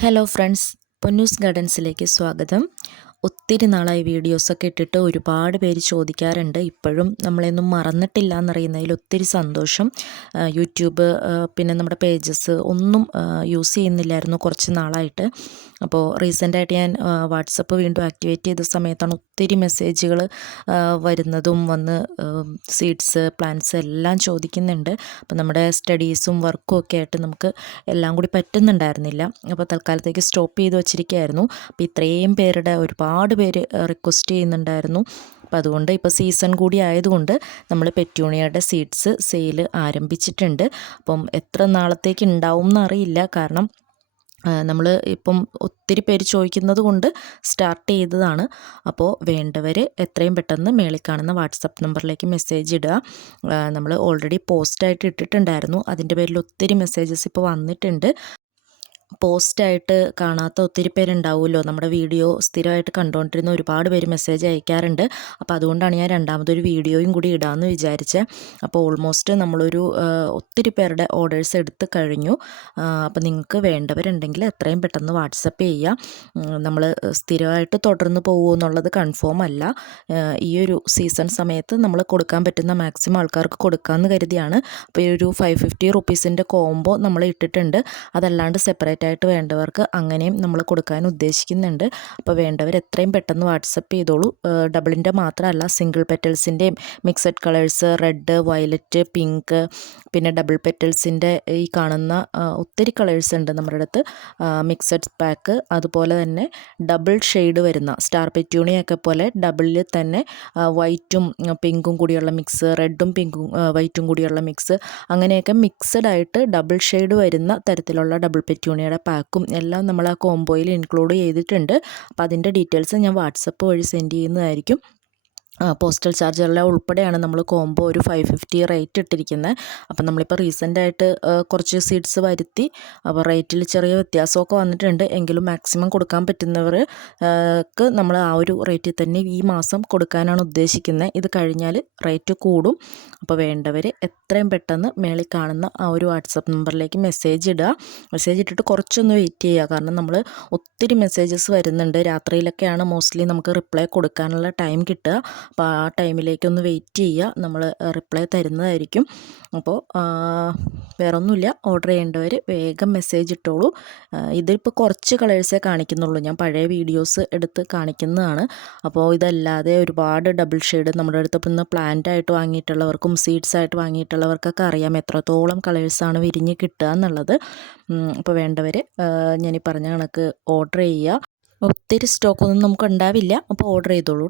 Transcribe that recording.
Hello friends, Ponnoos ഗാർഡൻസിലേക്ക് സ്വാഗതം. ഒത്തിരി നാളായി വീഡിയോസൊക്കെ ഇട്ടിട്ട് ഒരുപാട് പേര് ചോദിക്കാറുണ്ട്. ഇപ്പോഴും നമ്മളെയൊന്നും മറന്നിട്ടില്ല എന്നറിയുന്നതിൽ ഒത്തിരി സന്തോഷം. യൂട്യൂബ് പിന്നെ നമ്മുടെ പേജസ് ഒന്നും യൂസ് ചെയ്യുന്നില്ലായിരുന്നു കുറച്ച് നാളായിട്ട്. അപ്പോൾ റീസെൻ്റായിട്ട് ഞാൻ വാട്സപ്പ് വീണ്ടും ആക്ടിവേറ്റ് ചെയ്ത സമയത്താണ് ഒത്തിരി മെസ്സേജുകൾ വരുന്നതും സീഡ്സ് പ്ലാന്റ്സ് എല്ലാം ചോദിക്കുന്നുണ്ട്. അപ്പോൾ നമ്മുടെ സ്റ്റഡീസും വർക്കും ഒക്കെ ആയിട്ട് നമുക്ക് എല്ലാം കൂടി പറ്റുന്നുണ്ടായിരുന്നില്ല. അപ്പോൾ തൽക്കാലത്തേക്ക് സ്റ്റോപ്പ് ചെയ്ത് വച്ചിരിക്കുകയായിരുന്നു. അപ്പോൾ ഇത്രയും പേരുടെ ഒരുപാട് പേര് റിക്വസ്റ്റ് ചെയ്യുന്നുണ്ടായിരുന്നു. അപ്പോൾ അതുകൊണ്ട് ഇപ്പോൾ സീസൺ കൂടി ആയതുകൊണ്ട് നമ്മൾ പെറ്റൂണിയയുടെ സീഡ്സ് സെയിൽ ആരംഭിച്ചിട്ടുണ്ട്. അപ്പം എത്ര നാളത്തേക്ക് ഉണ്ടാവും എന്നറിയില്ല. കാരണം നമ്മൾ ഇപ്പം ഒത്തിരി പേര് ചോദിക്കുന്നത് കൊണ്ട് സ്റ്റാർട്ട് ചെയ്തതാണ്. അപ്പോൾ വേണ്ടവർ എത്രയും പെട്ടെന്ന് മേളിൽ കാണുന്ന വാട്സപ്പ് നമ്പറിലേക്ക് മെസ്സേജ് ഇടുക. നമ്മൾ ഓൾറെഡി പോസ്റ്റായിട്ട് ഇട്ടിട്ടുണ്ടായിരുന്നു. അതിൻ്റെ പേരിൽ ഒത്തിരി മെസ്സേജസ് ഇപ്പോൾ വന്നിട്ടുണ്ട്. പോസ്റ്റായിട്ട് കാണാത്ത ഒത്തിരി പേരുണ്ടാവുമല്ലോ. നമ്മുടെ വീഡിയോ സ്ഥിരമായിട്ട് കണ്ടുകൊണ്ടിരുന്ന ഒരുപാട് പേര് മെസ്സേജ് അയക്കാറുണ്ട്. അപ്പോൾ അതുകൊണ്ടാണ് ഞാൻ രണ്ടാമതൊരു വീഡിയോയും കൂടി ഇടാമെന്ന് വിചാരിച്ചത്. അപ്പോൾ ഓൾമോസ്റ്റ് നമ്മളൊരു ഒത്തിരി പേരുടെ ഓർഡേഴ്സ് എടുത്ത് കഴിഞ്ഞു. അപ്പോൾ നിങ്ങൾക്ക് വേണ്ടവരുണ്ടെങ്കിൽ എത്രയും പെട്ടെന്ന് വാട്സപ്പ് ചെയ്യുക. നമ്മൾ സ്ഥിരമായിട്ട് തുടർന്ന് പോകുമോ എന്നുള്ളത് കൺഫേം അല്ല. ഈ ഒരു സീസൺ സമയത്ത് നമ്മൾ കൊടുക്കാൻ പറ്റുന്ന മാക്സിമം ആൾക്കാർക്ക് കൊടുക്കാമെന്ന് കരുതിയാണ്. അപ്പോൾ ഈ ഒരു 550 റുപ്പീസിൻ്റെ കോംബോ നമ്മൾ ഇട്ടിട്ടുണ്ട്. അതല്ലാണ്ട് സെപ്പറേറ്റ് ആയിട്ട് വേണ്ടവർക്ക് അങ്ങനെയും നമ്മൾ കൊടുക്കാൻ ഉദ്ദേശിക്കുന്നുണ്ട്. അപ്പോൾ വേണ്ടവർ എത്രയും പെട്ടെന്ന് വാട്സപ്പ് ചെയ്തോളൂ. ഡബിളിൻ്റെ മാത്രമല്ല, സിംഗിൾ പെറ്റൽസിൻ്റെയും mixed colours red, violet, pink, പിന്നെ ഡബിൾ പെറ്റൽസിൻ്റെ ഈ കാണുന്ന ഒത്തിരി കളേഴ്സ് ഉണ്ട് നമ്മുടെ അടുത്ത്. മിക്സഡ് പാക്ക്, അതുപോലെ തന്നെ ഡബിൾ ഷെയ്ഡ് വരുന്ന സ്റ്റാർ പെറ്റൂണിയൊക്കെ പോലെ ഡബിളിൽ തന്നെ വൈറ്റും പിങ്കും കൂടിയുള്ള മിക്സ്, റെഡും പിങ്കും വൈറ്റും കൂടിയുള്ള മിക്സ്, അങ്ങനെയൊക്കെ മിക്സഡ് ആയിട്ട് ഡബിൾ ഷെയ്ഡ് വരുന്ന തരത്തിലുള്ള ഡബിൾ പെറ്റൂണിയുടെ പാക്കും എല്ലാം നമ്മൾ ആ കോംബോയിൽ ഇൻക്ലൂഡ് ചെയ്തിട്ടുണ്ട്. അപ്പോൾ അതിൻ്റെ ഡീറ്റെയിൽസ് ഞാൻ വാട്സപ്പ് വഴി സെൻഡ് ചെയ്യുന്നതായിരിക്കും. പോസ്റ്റൽ ചാർജെല്ലാം ഉൾപ്പെടെയാണ് നമ്മൾ കോംബോ ഒരു 550 റേറ്റ് ഇട്ടിരിക്കുന്നത്. അപ്പം നമ്മളിപ്പോൾ റീസെൻ്റായിട്ട് കുറച്ച് സീഡ്സ് വരുത്തി. അപ്പോൾ റേറ്റിൽ ചെറിയ വ്യത്യാസമൊക്കെ വന്നിട്ടുണ്ട്. എങ്കിലും മാക്സിമം കൊടുക്കാൻ പറ്റുന്നവർക്ക് നമ്മൾ ആ ഒരു റേറ്റിൽ തന്നെ ഈ മാസം കൊടുക്കാനാണ് ഉദ്ദേശിക്കുന്നത്. ഇത് കഴിഞ്ഞാൽ റേറ്റ് കൂടും. അപ്പോൾ വേണ്ടവർ എത്രയും പെട്ടെന്ന് മേളിൽ കാണുന്ന ആ ഒരു വാട്സപ്പ് നമ്പറിലേക്ക് മെസ്സേജ് ഇടുക. മെസ്സേജ് ഇട്ടിട്ട് കുറച്ചൊന്ന് വെയിറ്റ് ചെയ്യുക. കാരണം നമ്മൾ ഒത്തിരി മെസ്സേജസ് വരുന്നുണ്ട്. രാത്രിയിലൊക്കെയാണ് മോസ്റ്റ്ലി നമുക്ക് റിപ്ലൈ കൊടുക്കാനുള്ള ടൈം കിട്ടുക. അപ്പോൾ ആ ടൈമിലേക്കൊന്ന് വെയിറ്റ് ചെയ്യുക. നമ്മൾ റിപ്ലൈ തരുന്നതായിരിക്കും. അപ്പോൾ വേറൊന്നുമില്ല, ഓർഡർ ചെയ്യേണ്ടവർ വേഗം മെസ്സേജ് ഇട്ടോളൂ. ഇതിപ്പോൾ കുറച്ച് കളേഴ്സേ കാണിക്കുന്നുള്ളൂ. ഞാൻ പഴയ വീഡിയോസ് എടുത്ത് കാണിക്കുന്നതാണ്. അപ്പോൾ ഇതല്ലാതെ ഒരുപാട് ഡബിൾ ഷെയ്ഡ് നമ്മുടെ അടുത്ത് ഇന്ന് പ്ലാന്റ് ആയിട്ട് വാങ്ങിയിട്ടുള്ളവർക്കും സീഡ്സ് ആയിട്ട് വാങ്ങിയിട്ടുള്ളവർക്കൊക്കെ അറിയാം എത്രത്തോളം കളേഴ്സാണ് വിരിഞ്ഞ് കിട്ടുക എന്നുള്ളത്. അപ്പോൾ വേണ്ടവർ ഞാനീ പറഞ്ഞ കണക്ക് ഓർഡർ ചെയ്യുക. ഒത്തിരി സ്റ്റോക്കൊന്നും നമുക്ക് ഉണ്ടാവില്ല. അപ്പോൾ ഓർഡർ ചെയ്തോളൂ.